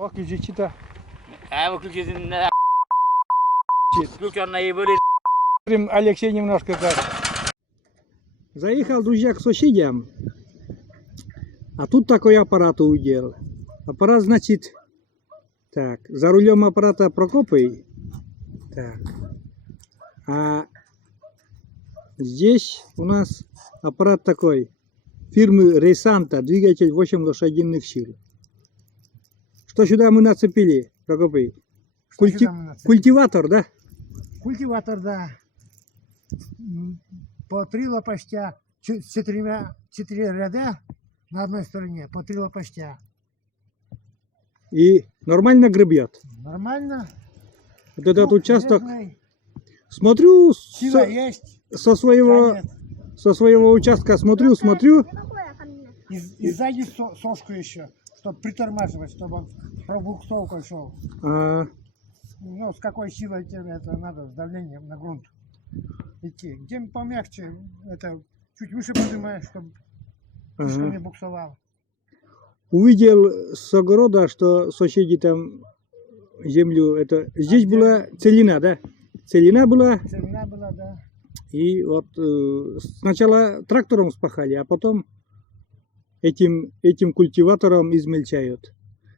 Выключи-то. Выключи на включенные были. Алексей немножко так. Заехал, друзья, к соседям. А тут такой аппарат увидел. Аппарат, значит, так, за рулем аппарата Прокопий. Так. А здесь у нас аппарат такой. Фирмы Рейсанта, двигатель 8 лошадиных сил. Что сюда мы нацепили, Прокопий? Культиватор, да? Культиватор, да. По 3 лопастя, 4 ряда на одной стороне, по 3 лопастя. И нормально гребет. Нормально. Вот этот участок. Медный. Смотрю Сила есть. со своего участка, смотрю. И сзади сошку еще, чтобы притормаживать, чтобы он пробуксовкой шел. Ну, с какой силой тебе это надо, с давлением на грунт идти. Где помягче, это чуть выше поднимаешь, чтобы не буксовал. Увидел с огорода, что соседи там землю, это здесь была целина, да? Целина была. Целина была, да. И вот сначала трактором спахали, а потом этим культиватором измельчают.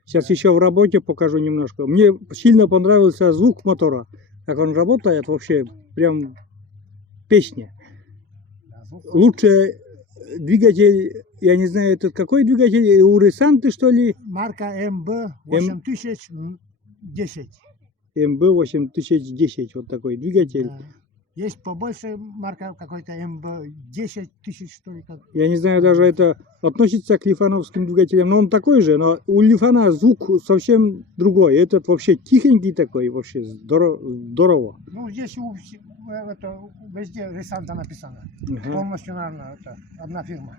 Сейчас еще в работе покажу немножко. Мне сильно понравился звук мотора. Как он работает, вообще прям песня. Лучше двигатель, я не знаю, это какой двигатель, у Ресанты, что ли? Марка МБ 8010. МБ 8010, вот такой двигатель. Да. Есть побольше марка какой-то МБ 10 тысяч, что ли. Я не знаю, даже это относится к лифановским двигателям, но он такой же, но у лифана звук совсем другой. Этот вообще тихенький такой, вообще здорово. Ну, здесь везде Ресанта написано. Полностью, наверное, это одна фирма.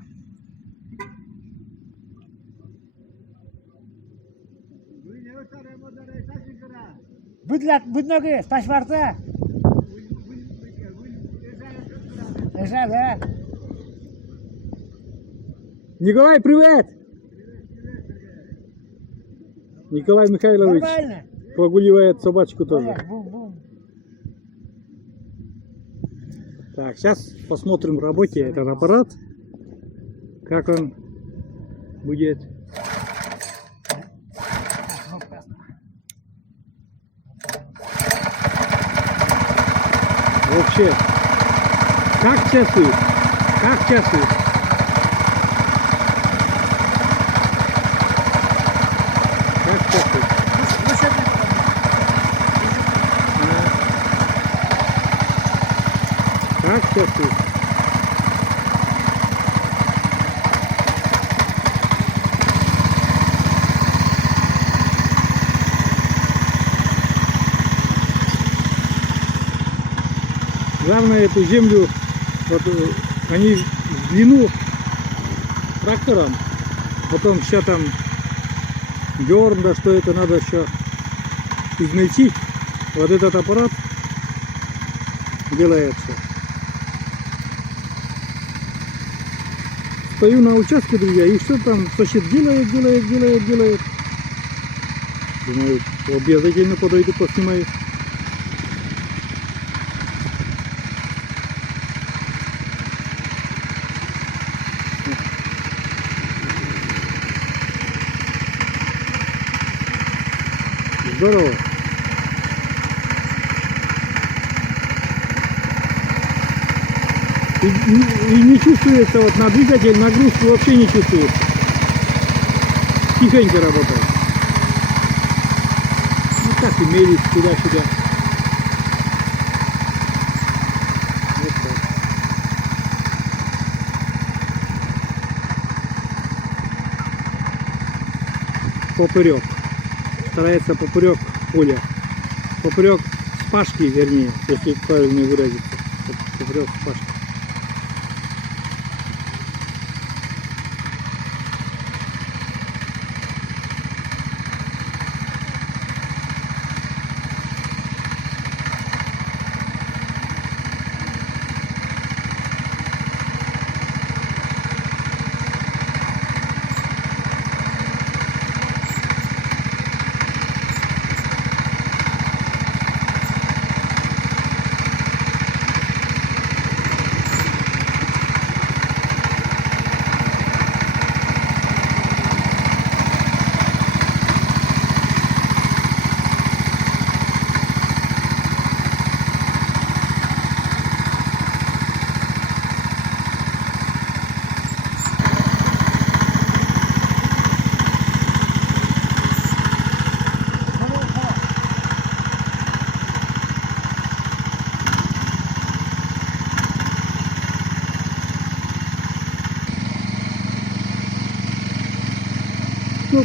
Будь-ноги, паспорта. Да? Николай, привет! Николай Михайлович Нормально. прогуливает собачку тоже. Бум-бум. Так, сейчас посмотрим в работе этот аппарат, как он будет. Вообще, как часы, как часы. Как часы. Как часы. Главное, эту землю, вот, они в длину трактором, потом все там дерн, да что это надо еще измельчить. Вот этот аппарат делает все. Стою на участке, друзья, и что там сосед делает. Думаю, обязательно подойду, поснимаю. Здорово. И не чувствуется вот на двигатель, нагрузку вообще не чувствуется. Тихонько работает. Вот так и мерить туда-сюда. Вот так. Поперек. Старается поперек поля. Поперек спашки, вернее, если правильно выразиться. Поперек спашки.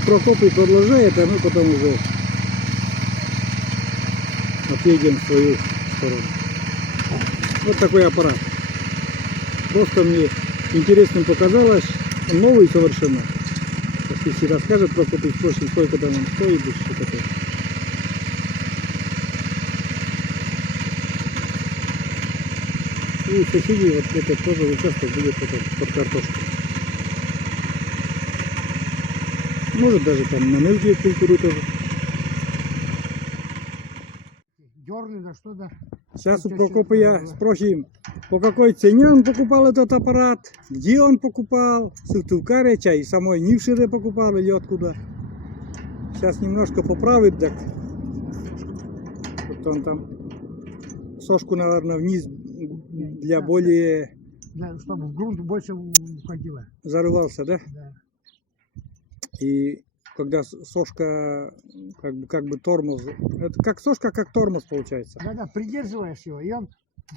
Прокоп их отложает, а мы потом уже отъедем в свою сторону. Вот такой аппарат. Просто мне интересным показалось. Он новый совершенно. Если расскажет Прокоп, спросим, сколько там он стоит и что такое. И у соседей вот этот тоже участок будет потом под картошку. Может даже там на мелкие культуры тоже. Дерли, да что да. Сейчас у Прокопа я спросим, по какой цене он покупал этот аппарат, где он покупал, Сыктывкарыча и самой Нившире покупал или откуда. Сейчас немножко поправит, так вот он там сошку, наверное, вниз для более Да, чтобы в грунт больше уходило. зарывался, да? Да. И когда сошка как бы тормоз, это как сошка, как тормоз получается. Да, придерживаешь его, и он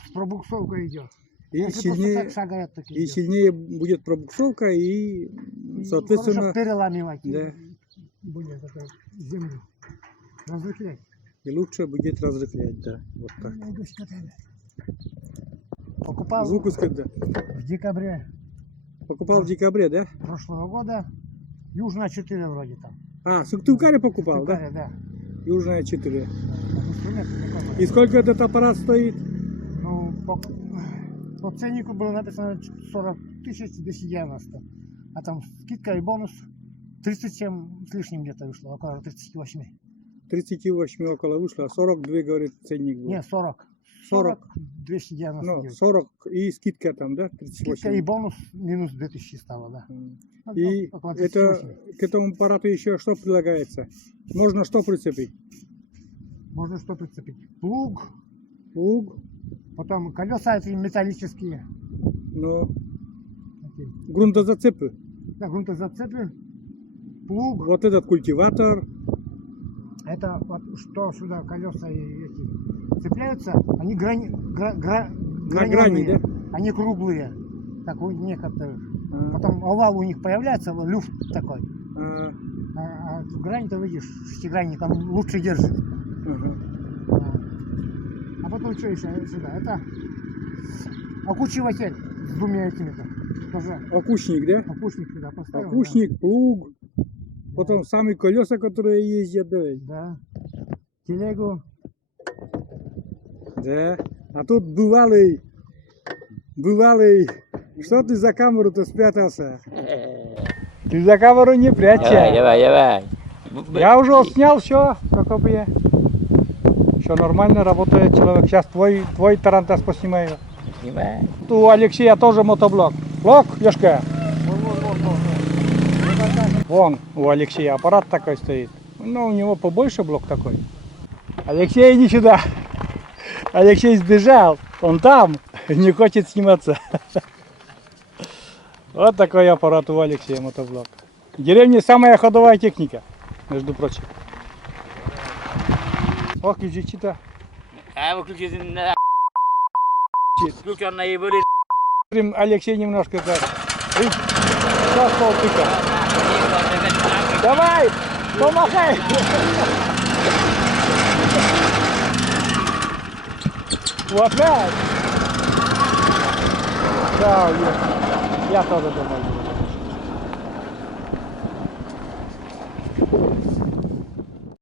с пробуксовкой идет. И Если сильнее, просто так шагает, так и идет. сильнее будет пробуксовка, и И соответственно, хорошо переламывать да. будет эту землю. Разрыхлять. и лучше будет разрыхлять, да, вот так. Покупал Звук из когда? в декабре Покупал в декабре, да? прошлого года. Южная 4 вроде там. А, в Сыктывкаре покупал, да? Сыктывкаре, да. Южная 4. Инструмент такой. И сколько этот аппарат стоит? Ну, по ценнику было написано 40 тысяч 290. А там скидка и бонус 37 с лишним где-то вышло, около 38. 38 около вышло, а 42, говорит, ценник был. Не, 40. 40. 290. Ну, 40 и скидка там, да? 38. Скидка и бонус минус 2000 стало, да. Ну, И около это 38. к этому аппарату еще что прилагается? Можно что прицепить? Можно что прицепить? Плуг, Плуг, потом колеса эти металлические. но Такие. грунтозацепы. Да, грунтозацепы. Плуг. Вот этот культиватор. Это вот что сюда колеса и эти цепляются, они На граненые, грани, да? они круглые, как у некоторых. А, Потом овал у них появляется, люфт такой. а, А грань-то, видишь, шестигранник, там лучше держит. ага. А потом что еще сюда? Это окучиватель с двумя этими-то. Тоже Окучник, да? окучник сюда поставил. Окучник, плуг. Потом сами колеса, которые ездят, да? Да. Телегу. Да. А тут бывалый. Что ты за камеру-то спрятался? Ты за камеру не прячься. Давай. Я уже снял все, как бы я. Все нормально, работает человек. Сейчас твой тарантас поснимаю. Снимай. У Алексея тоже мотоблок. Блок, Ёшка? Вон у Алексея аппарат такой стоит. Но у него побольше блок такой. Алексей, иди сюда. Алексей сбежал. Он там. Не хочет сниматься. Вот такой аппарат у Алексея мотоблок. В деревне самая ходовая техника, между прочим. О, ключи-то. А выключите на включенные были. Алексей немножко так. Сейчас полтыка. Давай, помогай. Вот так. Да, я тоже думаю.